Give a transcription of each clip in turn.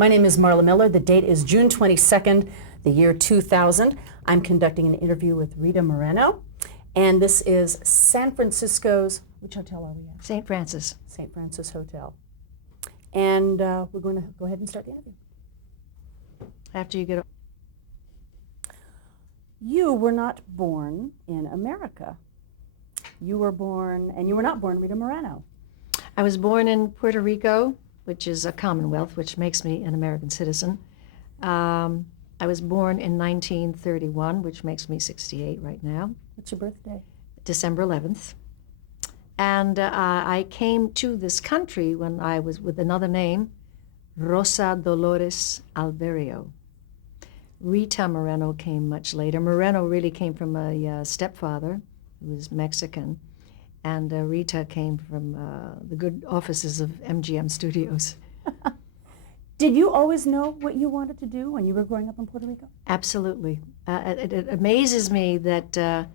My name is Marla Miller. The date is June 22nd, the year 2000. I'm conducting an interview with Rita Moreno, and this is San Francisco's, which hotel are we at? St. Francis. St. Francis Hotel. And we're going to go ahead and start the interview. After you get... You were not born in America. You were born, and you were not born Rita Moreno. I was born in Puerto Rico, which is a commonwealth, which makes me an American citizen. I was born in 1931, which makes me 68 right now. What's your birthday? December 11th. And I came to this country when I was with another name, Rosa Dolores Alberio. Rita Moreno came much later. Moreno really came from a stepfather who was Mexican, and Rita came from the good offices of MGM Studios. Did you always know what you wanted to do when you were growing up in Puerto Rico? Absolutely. It amazes me that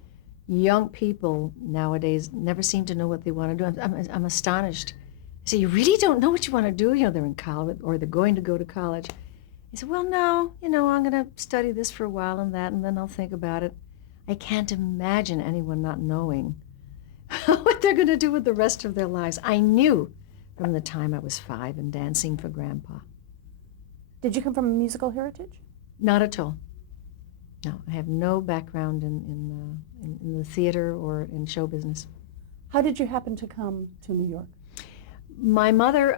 young people nowadays never seem to know what they want to do. I'm astonished. I say, you really don't know what you want to do? You know, they're in college or they're going to go to college. I said, well, no, I'm going to study this for a while and that, and then I'll think about it. I can't imagine anyone not knowing what they're going to do with the rest of their lives. I knew from the time I was 5 and dancing for Grandpa. Did you come from a musical heritage? Not at all. No, I have no background in the theater or in show business. How did you happen to come to New York? My mother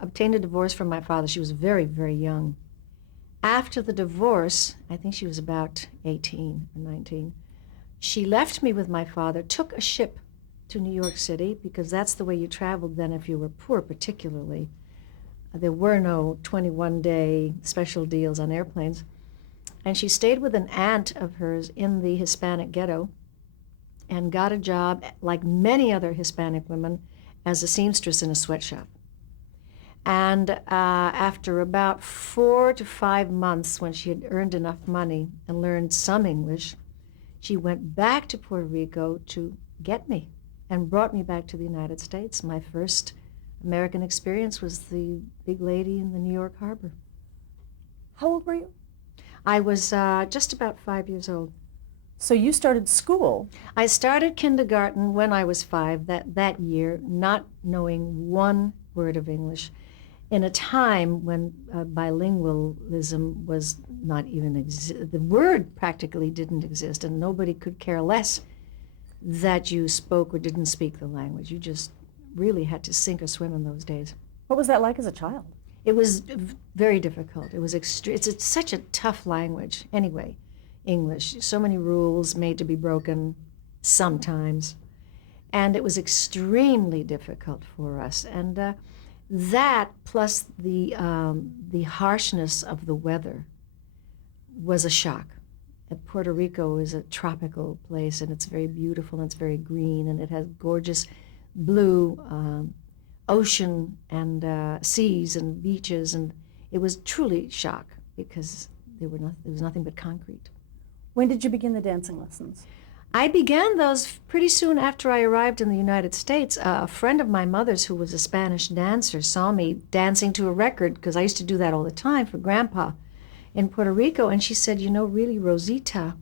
obtained a divorce from my father. She was very, very young. After the divorce, I think she was about 18 or 19, she left me with my father, took a ship to New York City, because that's the way you traveled then if you were poor particularly. There were no 21-day special deals on airplanes. And she stayed with an aunt of hers in the Hispanic ghetto and got a job, like many other Hispanic women, as a seamstress in a sweatshop. And after about 4 to 5 months, when she had earned enough money and learned some English, she went back to Puerto Rico to get me and brought me back to the United States. My first American experience was the big lady in the New York Harbor. How old were you? I was just about 5 years old. So you started school? I started kindergarten when I was 5 that year, not knowing one word of English, in a time when bilingualism was not even the word practically didn't exist, and nobody could care less that you spoke or didn't speak the language. You just really had to sink or swim in those days. What was that like as a child? It was very difficult. It was it's such a tough language anyway, English. So many rules made to be broken sometimes. And it was extremely difficult for us. And that plus the harshness of the weather was a shock. Puerto Rico is a tropical place, and it's very beautiful, and it's very green, and it has gorgeous blue ocean and seas and beaches, and it was truly shock because there was nothing but concrete. When did you begin the dancing lessons? I began those pretty soon after I arrived in the United States. A friend of my mother's who was a Spanish dancer saw me dancing to a record, because I used to do that all the time for Grandpa in Puerto Rico, and she said, really, Rosita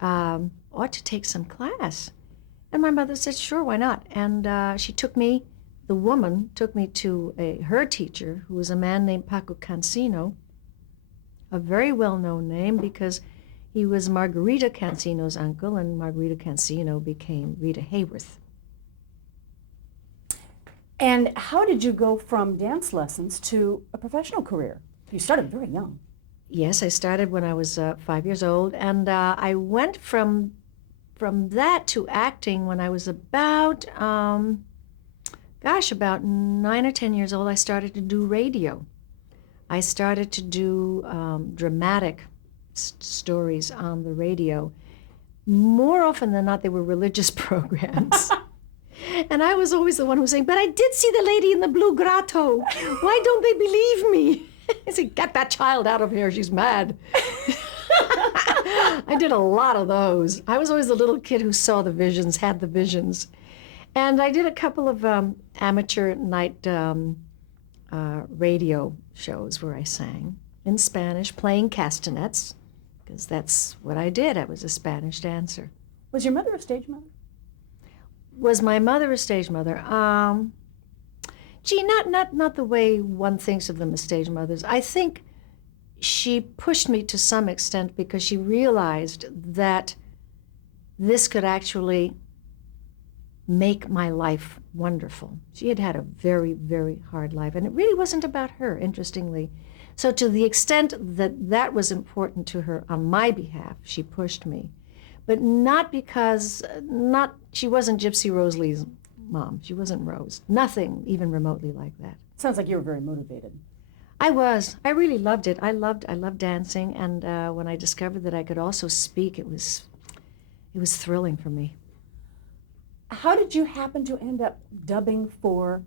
ought to take some class. And my mother said, sure, why not? And she took me, the woman took me to her teacher, who was a man named Paco Cancino, a very well-known name because he was Margarita Cancino's uncle, and Margarita Cancino became Rita Hayworth. And how did you go from dance lessons to a professional career? You started very young. Yes, I started when I was 5 years old, and I went from that to acting when I was about, about 9 or 10 years old. I started to do radio. I started to do dramatic stories on the radio. More often than not, they were religious programs. And I was always the one who was saying, but I did see the lady in the blue grotto. Why don't they believe me? I said, get that child out of here. She's mad. I did a lot of those. I was always the little kid who saw the visions, had the visions. And I did a couple of amateur night radio shows where I sang in Spanish, playing castanets, because that's what I did. I was a Spanish dancer. Was your mother a stage mother? Was my mother a stage mother? Gee, not the way one thinks of them as stage mothers. I think she pushed me to some extent because she realized that this could actually make my life wonderful. She had had a very, very hard life, and it really wasn't about her, interestingly. So to the extent that that was important to her on my behalf, she pushed me. But not because, she wasn't Gypsy Rose Lee's mom. She wasn't Rose. Nothing even remotely like that. Sounds like you were very motivated. I was. I really loved it. I loved dancing, and when I discovered that I could also speak, it was thrilling for me. How did you happen to end up dubbing for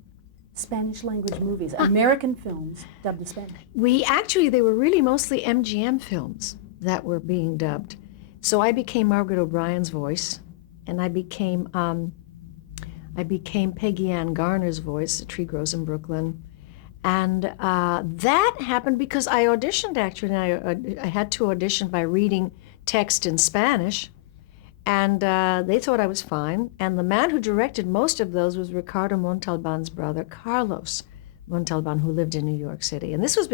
Spanish language movies, American films dubbed in Spanish? They were really mostly MGM films that were being dubbed. So I became Margaret O'Brien's voice, and I became Peggy Ann Garner's voice. The Tree Grows in Brooklyn. And that happened because I auditioned, actually, and I had to audition by reading text in Spanish. And they thought I was fine. And the man who directed most of those was Ricardo Montalban's brother, Carlos Montalban, who lived in New York City. And this was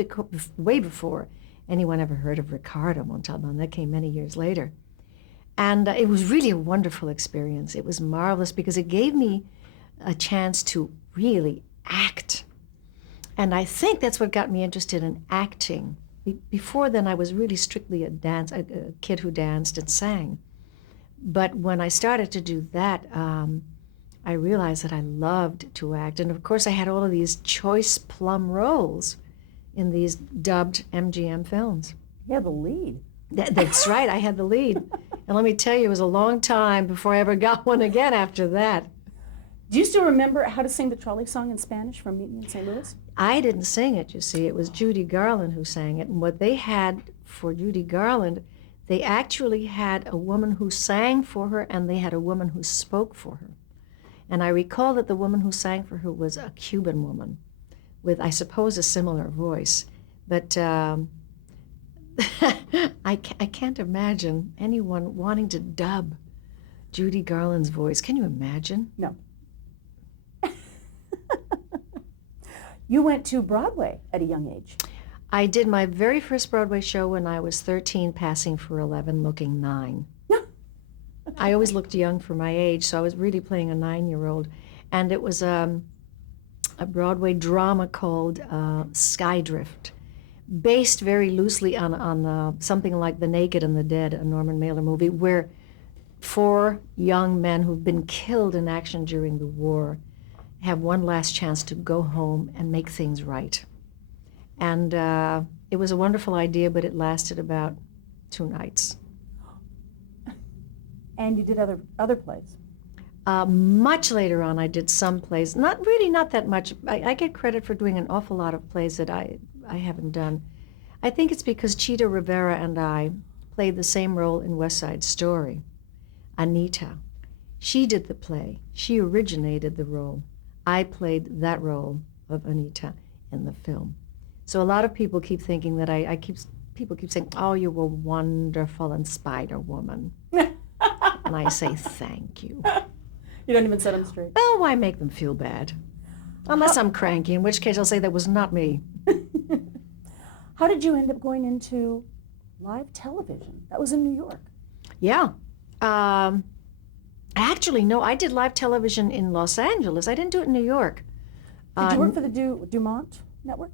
way before anyone ever heard of Ricardo Montalban. That came many years later. And it was really a wonderful experience. It was marvelous because it gave me a chance to really act. And I think that's what got me interested in acting. Before then, I was really strictly a kid who danced and sang. But when I started to do that, I realized that I loved to act. And of course, I had all of these choice plum roles in these dubbed MGM films. You had the lead. That's right, I had the lead. And let me tell you, it was a long time before I ever got one again after that. Do you still remember how to sing the trolley song in Spanish from Meet Me in St. Louis? I didn't sing it, you see. It was Judy Garland who sang it. And what they had for Judy Garland, they actually had a woman who sang for her, and they had a woman who spoke for her. And I recall that the woman who sang for her was a Cuban woman with, I suppose, a similar voice. But I can't imagine anyone wanting to dub Judy Garland's voice. Can you imagine? No. You went to Broadway at a young age. I did my very first Broadway show when I was 13, passing for 11, looking 9. I always looked young for my age, so I was really playing a 9-year-old. And it was a Broadway drama called Skydrift, based very loosely on something like The Naked and the Dead, a Norman Mailer movie, where 4 young men who've been killed in action during the war have one last chance to go home and make things right. And it was a wonderful idea, but it lasted about 2 nights. And you did other plays? Much later on, I did some plays. Not that much. I get credit for doing an awful lot of plays that I haven't done. I think it's because Chita Rivera and I played the same role in West Side Story. Anita. She did the play. She originated the role. I played that role of Anita in the film. So a lot of people keep thinking that people keep saying, "Oh, you were wonderful in Spider-Woman." And I say, "Thank you." You don't even set them straight. Well, why make them feel bad? Unless I'm cranky, in which case I'll say that was not me. How did you end up going into live television? That was in New York. Yeah. Actually, no, I did live television in Los Angeles. I didn't do it in New York. Did you work for the Dumont Network?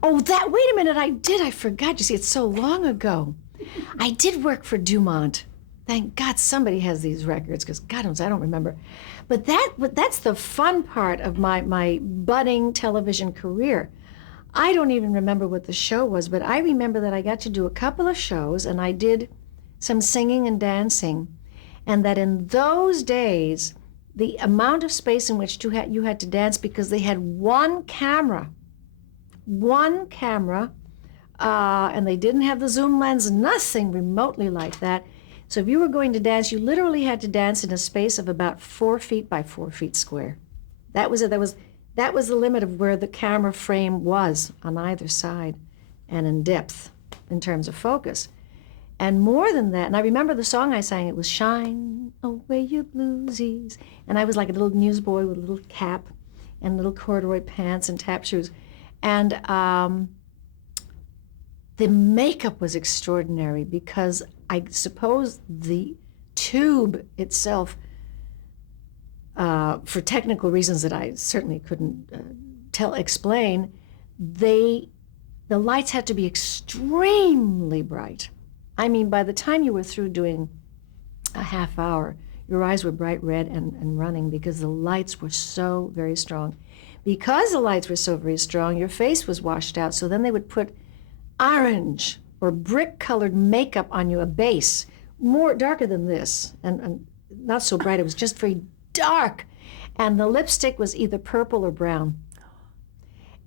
Oh, wait a minute, I did. I forgot. You see, it's so long ago. I did work for Dumont. Thank God somebody has these records, because God knows I don't remember. But that's the fun part of my budding television career. I don't even remember what the show was, but I remember that I got to do a couple of shows, and I did some singing and dancing. And that in those days, the amount of space in which you had to dance, because they had one camera, and they didn't have the zoom lens, nothing remotely like that. So if you were going to dance, you literally had to dance in a space of about 4 feet by 4 feet square. That was it. that was the limit of where the camera frame was on either side and in depth in terms of focus. And more than that, and I remember the song I sang, it was Shine Away Your Bluesies. And I was like a little newsboy with a little cap and little corduroy pants and tap shoes. And the makeup was extraordinary because I suppose the tube itself, for technical reasons that I certainly couldn't explain, the lights had to be extremely bright. I mean, by the time you were through doing a half hour, your eyes were bright red and running because the lights were so very strong. Because the lights were so very strong, your face was washed out, so then they would put orange or brick-colored makeup on you, a base, more darker than this, and not so bright. It was just very dark. And the lipstick was either purple or brown.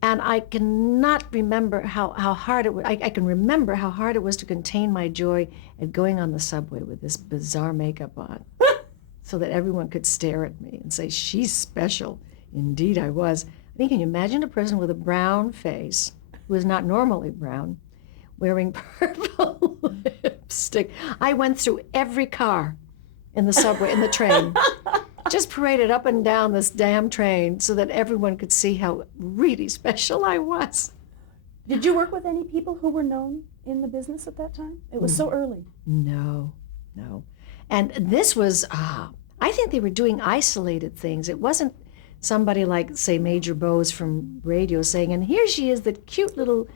And I cannot remember how hard it was. I can remember how hard it was to contain my joy at going on the subway with this bizarre makeup on so that everyone could stare at me and say, she's special. Indeed, I was. I mean, can you imagine a person with a brown face, who is not normally brown, wearing purple lipstick? I went through every car in the subway, in the train. Just paraded up and down this damn train so that everyone could see how really special I was. Did you work with any people who were known in the business at that time? It was so early. No. And this was, I think they were doing isolated things. It wasn't somebody like, say, Major Bose from radio saying, and here she is, the cute little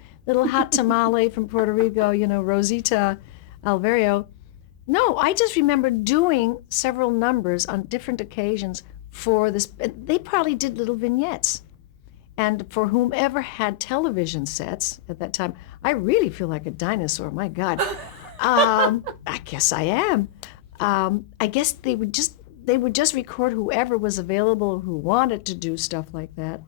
hot tamale from Puerto Rico, Rosita Alvario. No, I just remember doing several numbers on different occasions for this. They probably did little vignettes. And for whomever had television sets at that time, I really feel like a dinosaur, my God. I guess I am. I guess they would just record whoever was available who wanted to do stuff like that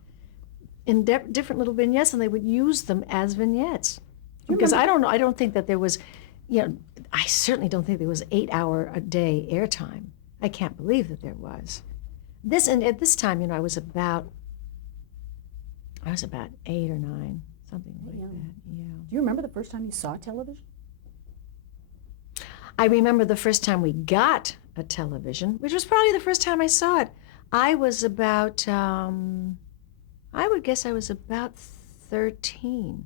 in different little vignettes, and they would use them as vignettes. Because I don't think that there was, I certainly don't think there was 8-hour-a-day airtime. I can't believe that there was. At this time, I was about 8 or 9, something like that. Yeah. Do you remember the first time you saw television? I remember the first time we got a television, which was probably the first time I saw it. I was about, I would guess I was about 13.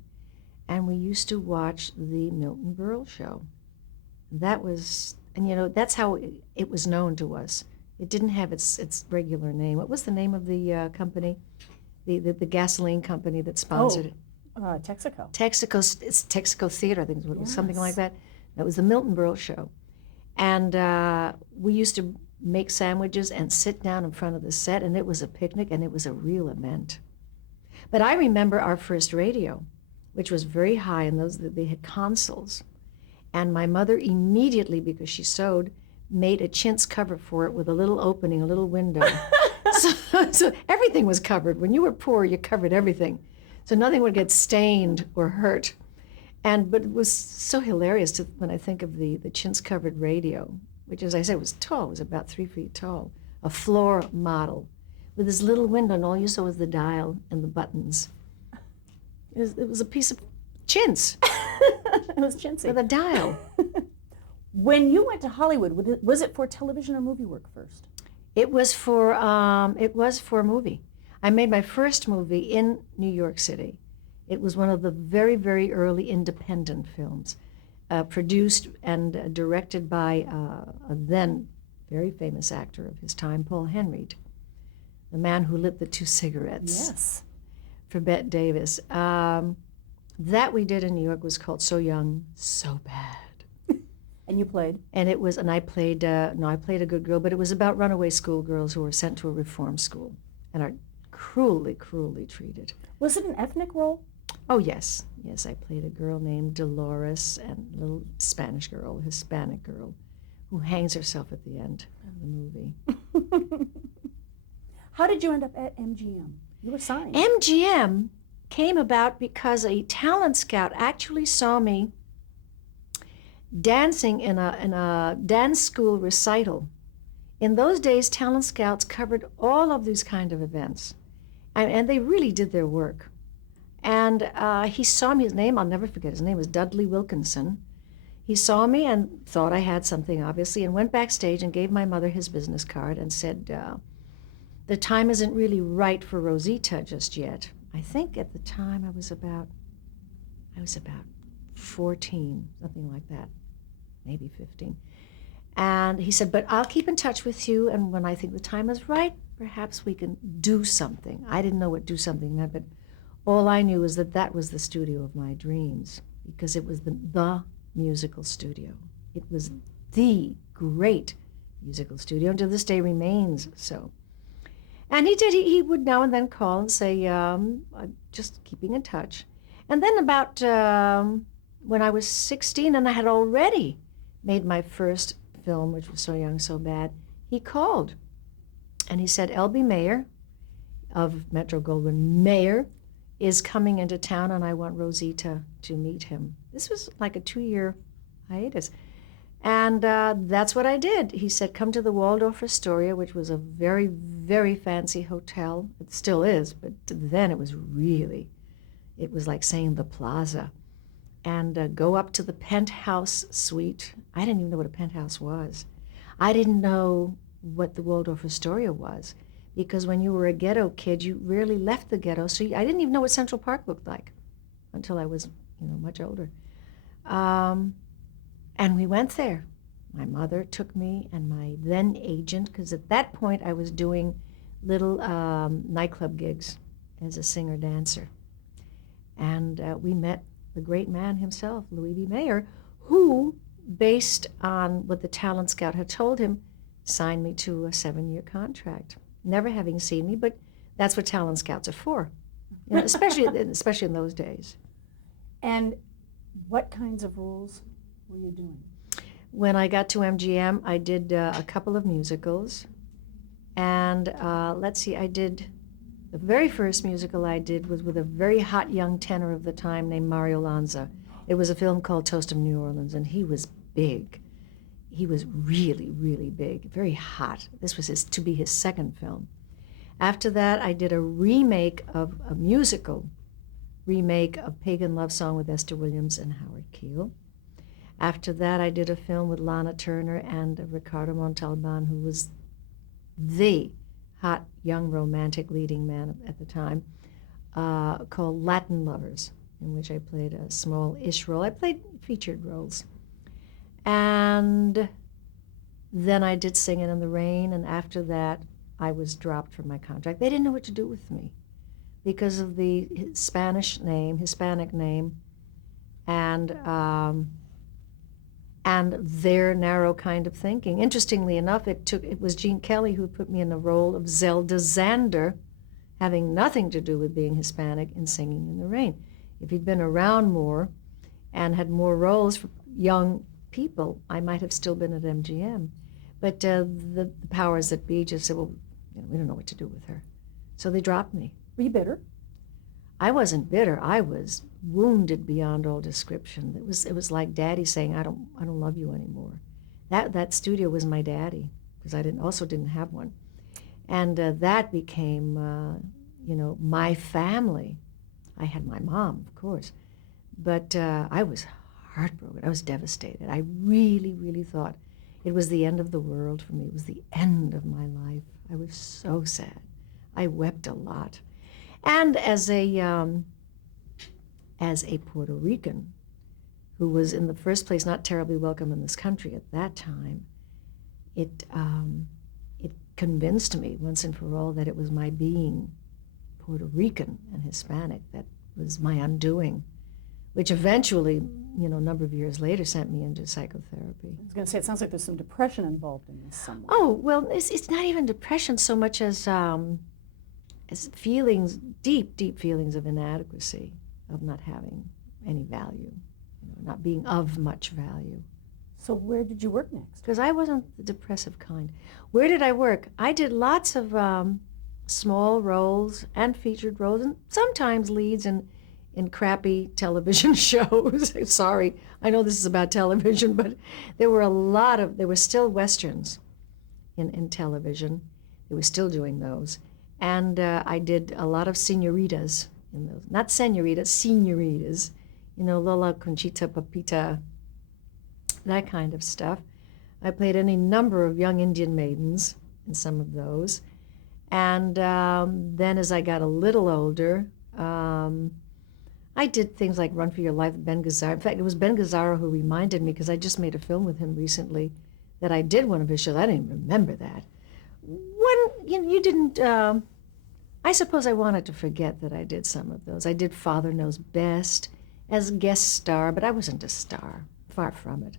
And we used to watch the Milton Berle show. That was, and that's how it was known to us. It didn't have its regular name. What was the name of the company, the gasoline company that sponsored it? Texaco. It's Texaco Theater, I think it was Yes. something like that. That was the Milton Berle show. And we used to make sandwiches and sit down in front of the set, and it was a picnic, and it was a real event. But I remember our first radio, which was very high, and they had consoles. And my mother immediately, because she sewed, made a chintz cover for it with a little opening, a little window. so everything was covered. When you were poor, you covered everything. So nothing would get stained or hurt. But it was so hilarious when I think of the chintz-covered radio, which, as I said, was tall. It was about 3 feet tall, a floor model with this little window, and all you saw was the dial and the buttons. It was a piece of chintz. It was chintzy. With a dial. When you went to Hollywood, was it for television or movie work first? It was for a movie. I made my first movie in New York City. It was one of the very, very early independent films, produced and directed by a then very famous actor of his time, Paul Henreid, the man who lit the 2 cigarettes. Yes. For Bette Davis. That we did in New York was called So Young, So Bad. And you played? And I played a good girl, but it was about runaway schoolgirls who were sent to a reform school and are cruelly, cruelly treated. Was it an ethnic role? Oh, yes. Yes, I played a girl named Dolores, and a little Spanish girl, a Hispanic girl, who hangs herself at the end of the movie. How did you end up at MGM? You were signed. MGM came about because a talent scout actually saw me dancing in a dance school recital. In those days, talent scouts covered all of these kind of events. And they really did their work. And he saw me, his name, I'll never forget, his name was Dudley Wilkinson. He saw me and thought I had something, obviously, and went backstage and gave my mother his business card and said, the time isn't really right for Rosita just yet. I think at the time I was about 14, something like that, maybe 15. And he said, but I'll keep in touch with you, and when I think the time is right, perhaps we can do something. I didn't know what do something meant, but all I knew was that that was the studio of my dreams, because it was the musical studio. It was the great musical studio, and to this day remains so. And he would now and then call and say, just keeping in touch. And then about when I was 16, and I had already made my first film, which was So Young, So Bad, he called. And he said, L.B. Mayer of Metro-Goldwyn-Mayer is coming into town, and I want Rosita to meet him. This was like a 2-year hiatus. And that's what I did. He said, come to the Waldorf Astoria, which was a very, very fancy hotel. It still is, but then it was like saying the Plaza. And go up to the penthouse suite. I didn't even know what a penthouse was. I didn't know what the Waldorf Astoria was, because when you were a ghetto kid, you rarely left the ghetto, so I didn't even know what Central Park looked like until I was, much older. And we went there. My mother took me and my then agent, because at that point I was doing little nightclub gigs as a singer-dancer. And we met the great man himself, Louis B. Mayer, who, based on what the talent scout had told him, signed me to a 7-year contract, never having seen me, but that's what talent scouts are for, especially in those days. And what kinds of roles were you doing? When I got to MGM, I did a couple of musicals. And the very first musical I did was with a very hot young tenor of the time named Mario Lanza. It was a film called Toast of New Orleans, and he was big. He was really, really big, very hot. This was to be his second film. After that, I did a musical remake of Pagan Love Song with Esther Williams and Howard Keel. After that, I did a film with Lana Turner and Ricardo Montalban, who was the hot young romantic leading man at the time, called Latin Lovers, in which I played a small-ish role. I played featured roles. And then I did Singin' in the Rain, and after that, I was dropped from my contract. They didn't know what to do with me because of the Hispanic name, and their narrow kind of thinking. Interestingly enough, it was Gene Kelly who put me in the role of Zelda Zander, having nothing to do with being Hispanic, in Singing in the Rain. If he'd been around more and had more roles for young people, I might have still been at MGM. But the powers that be just said, well, we don't know what to do with her. So they dropped me. Were you bitter? I wasn't bitter. I was wounded beyond all description. It was like Daddy saying, I don't love you anymore. That studio was my daddy, because I didn't have one. And that became, my family. I had my mom, of course. But I was heartbroken. I was devastated. I really, really thought it was the end of the world for me. It was the end of my life. I was so sad. I wept a lot. And as a Puerto Rican who was in the first place not terribly welcome in this country at that time, it convinced me once and for all that it was my being Puerto Rican and Hispanic that was my undoing, which eventually, a number of years later, sent me into psychotherapy. I was going to say, it sounds like there's some depression involved in this somewhat. Oh, well, it's not even depression so much as feelings, deep, deep feelings of inadequacy, of not having any value, not being of much value. So where did you work next? Because I wasn't the depressive kind. Where did I work? I did lots of small roles and featured roles, and sometimes leads in crappy television shows. Sorry, I know this is about television, but there were still Westerns in television. They were still doing those. And I did a lot of senoritas in those. Not senoritas, senoritas. You know, Lola, Conchita, Papita, that kind of stuff. I played any number of young Indian maidens in some of those. And then as I got a little older, I did things like Run for Your Life with Ben Gazzara. In fact, it was Ben Gazzara who reminded me, because I just made a film with him recently, that I did one of his shows. I didn't even remember that. When you didn't, I suppose I wanted to forget that I did some of those. I did Father Knows Best as a guest star, but I wasn't a star, far from it.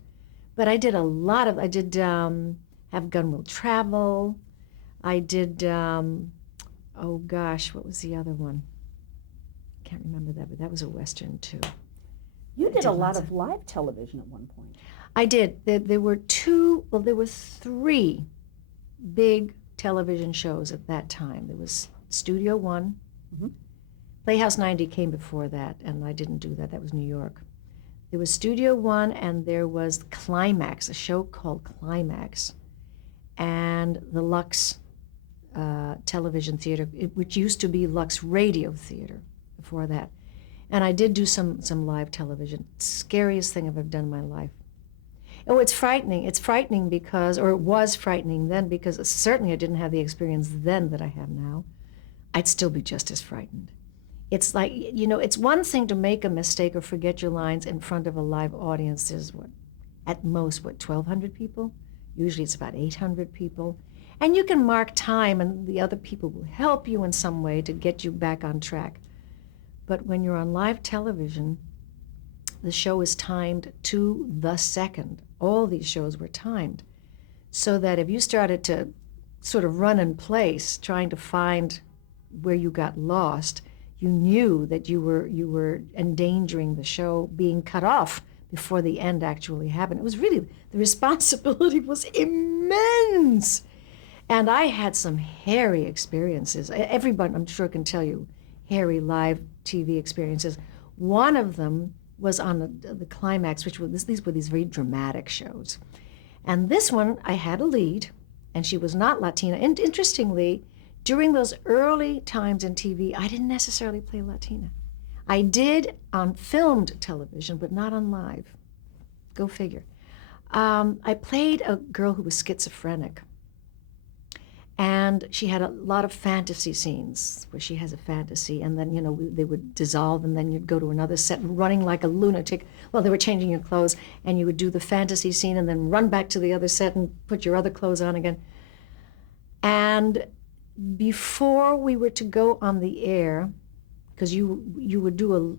But I did a lot of, I did Have Gun Will Travel. I did, oh gosh, what was the other one? Can't remember that, but that was a Western too. You did a lot of live television at one point. I did. There were three big television shows at that time. There was Studio One. Mm-hmm. Playhouse 90 came before that, and I didn't do that. That was New York. There was Studio One, and there was Climax, a show called Climax, and the Lux Television Theater, which used to be Lux Radio Theater before that. And I did do some live television. Scariest thing I've ever done in my life. Oh, it's frightening. It's frightening because, or it was frightening then, because certainly I didn't have the experience then that I have now. I'd still be just as frightened. It's like, you know, it's one thing to make a mistake or forget your lines in front of a live audience. There's at most, 1,200 people? Usually it's about 800 people. And you can mark time, and the other people will help you in some way to get you back on track. But when you're on live television, the show is timed to the second. All these shows were timed. So that if you started to sort of run in place, trying to find where you got lost, you knew that you were endangering the show being cut off before the end actually happened. It was really, the responsibility was immense. And I had some hairy experiences. Everyone, I'm sure, can tell you, hairy live TV experiences. One of them was on the Climax, which were these were these very dramatic shows. And this one, I had a lead, and she was not Latina. And interestingly, during those early times in TV, I didn't necessarily play Latina. I did on filmed television, but not on live. Go figure. I played a girl who was schizophrenic. And she had a lot of fantasy scenes where she has a fantasy, and then, you know, they would dissolve, and then you'd go to another set running like a lunatic. Well, they were changing your clothes, and you would do the fantasy scene and then run back to the other set and put your other clothes on again. And before we were to go on the air, because you would do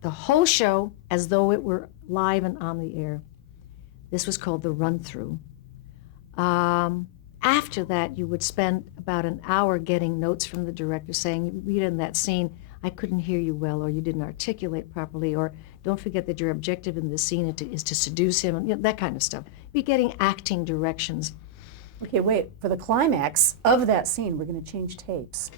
the whole show as though it were live and on the air. This was called the run-through. After that, you would spend about an hour getting notes from the director saying, Rita, in that scene, I couldn't hear you well, or you didn't articulate properly, or don't forget that your objective in this scene is to seduce him, and you know, that kind of stuff. Be getting acting directions. Okay, wait, for the climax of that scene, we're going to change tapes.